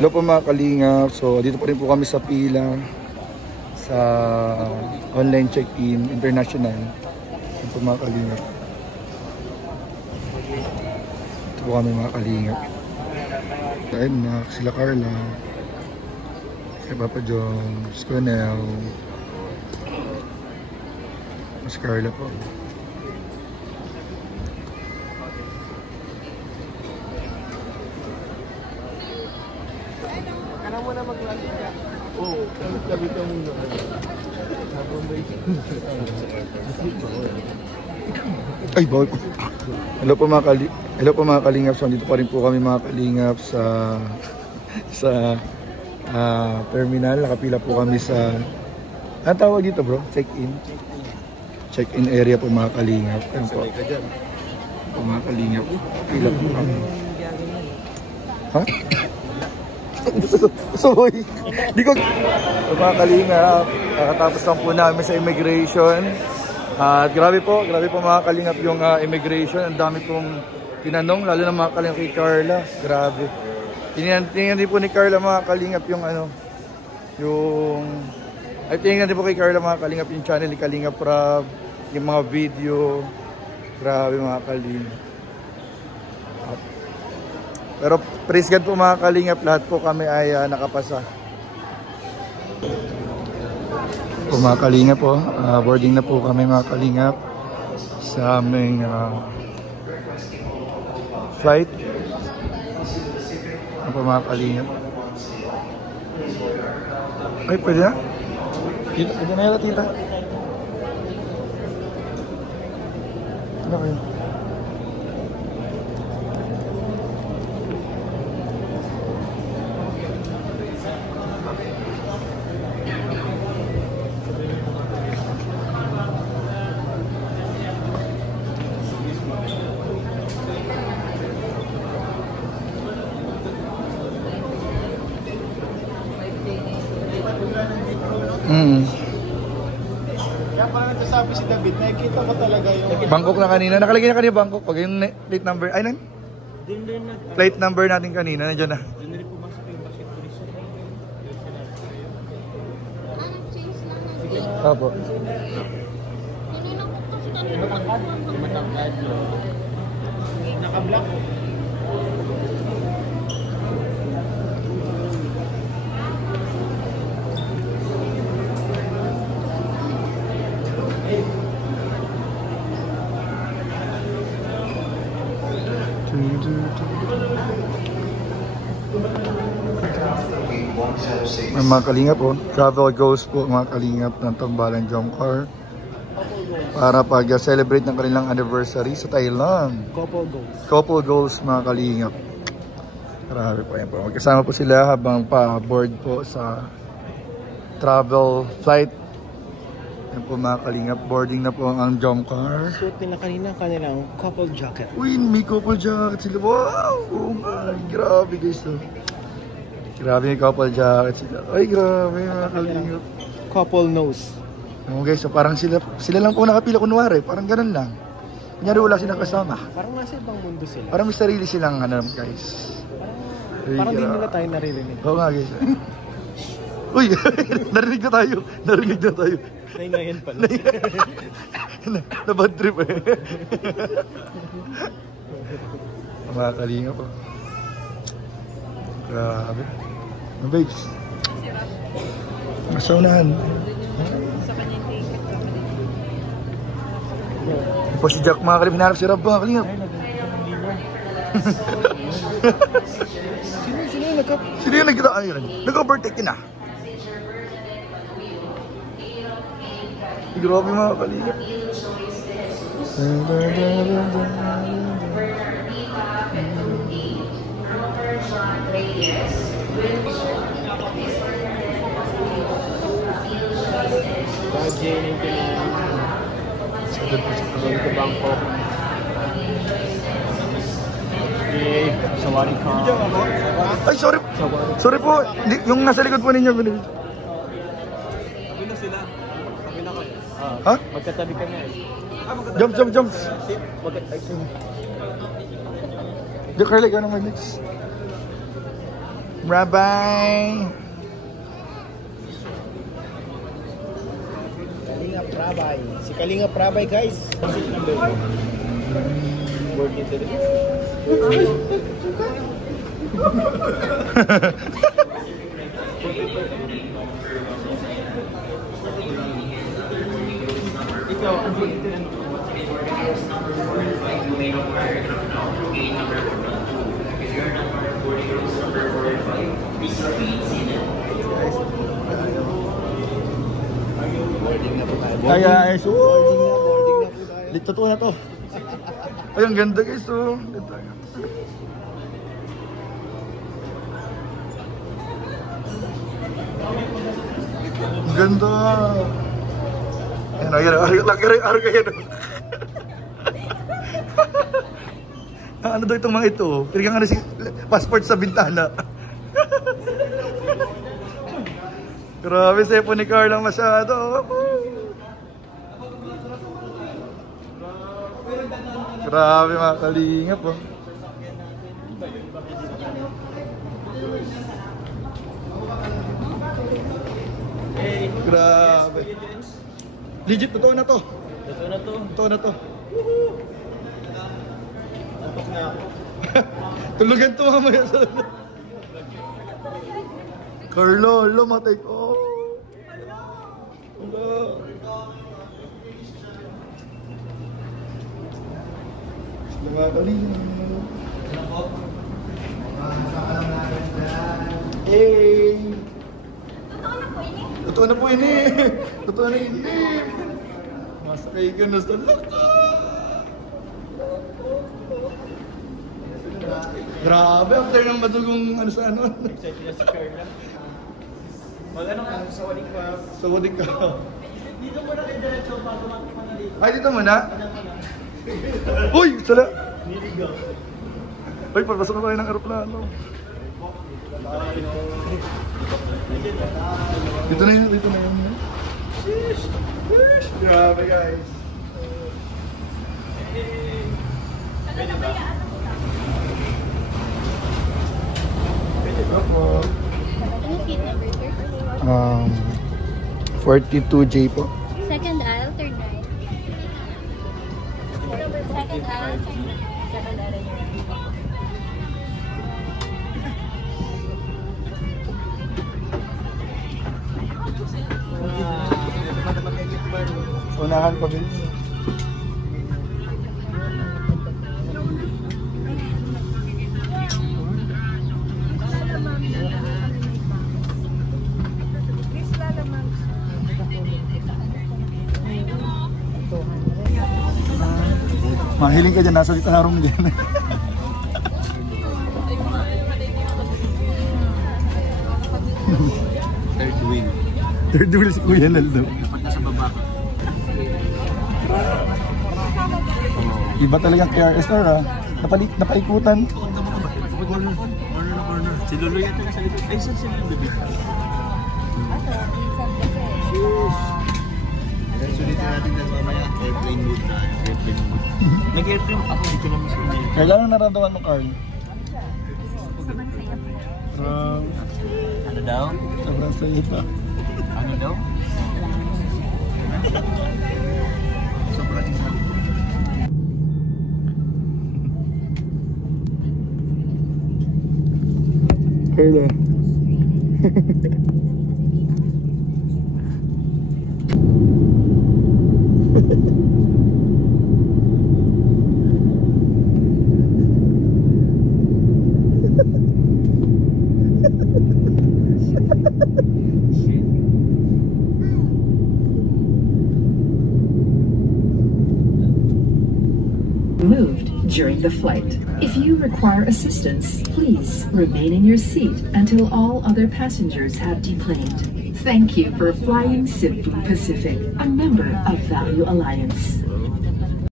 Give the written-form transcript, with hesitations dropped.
Hello po mga kalingap. So dito pa rin po kami sa pila sa online check-in international. Hello po mga kalingap. Ito po kami mga kalingap. Ayun na sila Carla, si Papa John, si Cornel, si Carla po. Mo na mag-lagi ka. Oo, lagi ka muna. Ay, bawal po. Hello po mga kalingap. So, dito pa rin po kami mga kalingap sa terminal. Nakapila po kami sa ang tawag dito bro? Check-in. Check-in area po mga kalingap. Ayun po. Po mga kalingap. Pila po kami. Ha? Sorry. Di ko mga kalingap, kakatapos lang po namin sa immigration. At grabe po mga kalingap yung immigration. Ang dami pong tinanong, lalo na mga kalingap kay Carla. Grabe. Tingnan din po ni Carla mga kalingap yung tingnan din po kay Carla mga kalingap yung channel ni Kalingap Prab, yung mga video. Grabe mga kalingap. Pero praise God po mga kalingap, lahat po kami ay nakapasa. Po mga kalingap po, boarding na po kami mga kalingap sa aming flight. Ano po mga kalingap? Ay, pwede na? Pwede na yata tita? Ano kayo? Kaya pala nagsasabi si David, nakikita ko talaga yung Bangkok na kanina. Nakalagay na kanina Bangkok. Pag yung plate number, ay nan? Plate number natin kanina, nandiyan na. Doon rin pumasok yung basketball. Nag-change lang ng date. Opo. Kanina ko kasi Matangkad. Naka-block ko. Mga kalingap po, travel goals po mga kalingap ng Tambalan Jomcar para pag-celebrate ng kanilang anniversary sa Thailand. Couple goals mga kalingap. Grabe po yan po. Magkasama po sila habang pa-board po sa travel flight. Yan po mga kalingap, boarding na po ang Jomcar. Suot nila kanina kanilang couple jacket. Uy, may couple jacket sila. Wow! Oh my, grabe guys. Grabe yung couple jacket sila. Ay, grabe mga kalingap. Couple nose. Oh, guys, so parang sila lang po nakapila kunwari. Parang ganun lang. Kunyari wala silang kasama. Parang nasa ibang mundo sila. Parang may sarili silang guys. Parang di nila tayo naririnig. Oo nga guys. Uy, narinig na tayo. Naingayan pala. Na-bad trip eh. Mga kalingap po. Grabe. Ano babes? Nasa unahan. sa kanyang ticket. Po si Jack mga kalingap. Hinarap si Rob mga kalingap. Sino yung nagkita? Ano yun? Nag-overtake yun ah. Grabe mga kalingap. Sa Bangkok. Sawari ka. Ay, sorry. Sorry po. Yung nasa likod po ninyo. Ano sila? Sabi na kayo. Ha? Magkatabi ka na eh. Jump. Di, Carly, ka naman next. Bye-bye! Kalinga Prabay. Si Kalinga Prabay, guys. Seat number 1. Board nito rin. Ikaw, ang board nito rin. Ay guys, Boarding na po tayo. totoo na to. Ay, ang ganda guys, oh. Ganda. Ang ganda. Ayan, ayan, ayan, ayan. Ano daw itong mga ito? Piligang ano si passport sa bintana. Grabe, sepo ni Carl lang masyado. Grabe mga kalingap, oh. Grabe. Legit, totoo na to. Totoo na to. Totoo na to. Tapos na ako. Tulugan to mamaya sa... Carlo, lo, matay ko. Hello. Mga kalingap. Hey! Totoo na po ini. Totoo na ini. Masakay ka na sa laka. Grabe, after ng madugong ano sa ano. Excited na si Carla. Mag-ano ka? Sa wadik pa. Sa wadik ka. Dito muna kayo diretso bago magpapalit. Ay, dito muna. Uy, sala. Niligaw. Uy, papasok na tayo ng aeroplano. Dito na yun, dito na yun. Sheesh! Sheesh! Grabe guys. Ano ba yan? Ano seat number, sir? 42J po. Second aisle, third right. Second aisle, third right. Second aisle, third right. Unahan pa din. Mahiling ka dyan, nasa dito na room dyan. Third wheel. Third wheel si Kuya Naldo. Dapat nasa baba ka. Iba talagang KRS na ah. Napaikutan. Corner na corner. Si Lolo yata nasa likod. Ay, saan sila yung bibig? Sulitin natin dahil mamaya. Airplane mode na. Airplane mode. Nag-airplane ako. Hindi ko naman sila. Kailangan naramdaman mo, Carl? Ano daw? Sobrang saya pa. Ano daw? Sobrang isa. Carla. Moved during the flight. If you require assistance, please remain in your seat until all other passengers have deplaned. Thank you for flying Cebu Pacific, a member of Value Alliance.